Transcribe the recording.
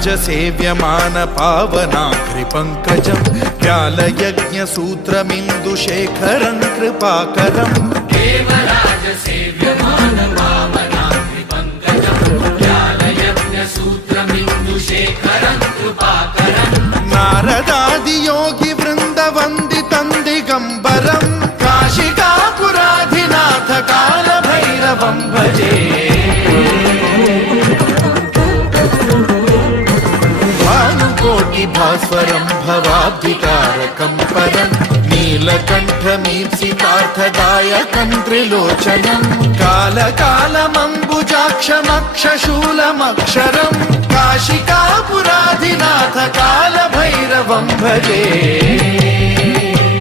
देवराजसेव्यमान पावनाघ्रिपङ्कजं व्यालयज्ञसूत्रमिन्दुशेखरं कृपाकरम् देवराजसेव्यमान पावनाघ्रिपङ्कजं व्यालयज्ञसूत्रमिन्दुशेखरं कृपाकरम् नारदादियोगिवृन्दवन्दितं दिगम्बरं काशिकापुराधिनाथ कालभैरवं भजे भास्वरं भवाब्धिकारकं परं नीलकण्ठमीप्सितार्थदायकं त्रिलोचनं कालकालमम्बुजाक्षमक्षशूलमक्षरं काशिकापुराधिनाथ कालभैरवं भजे।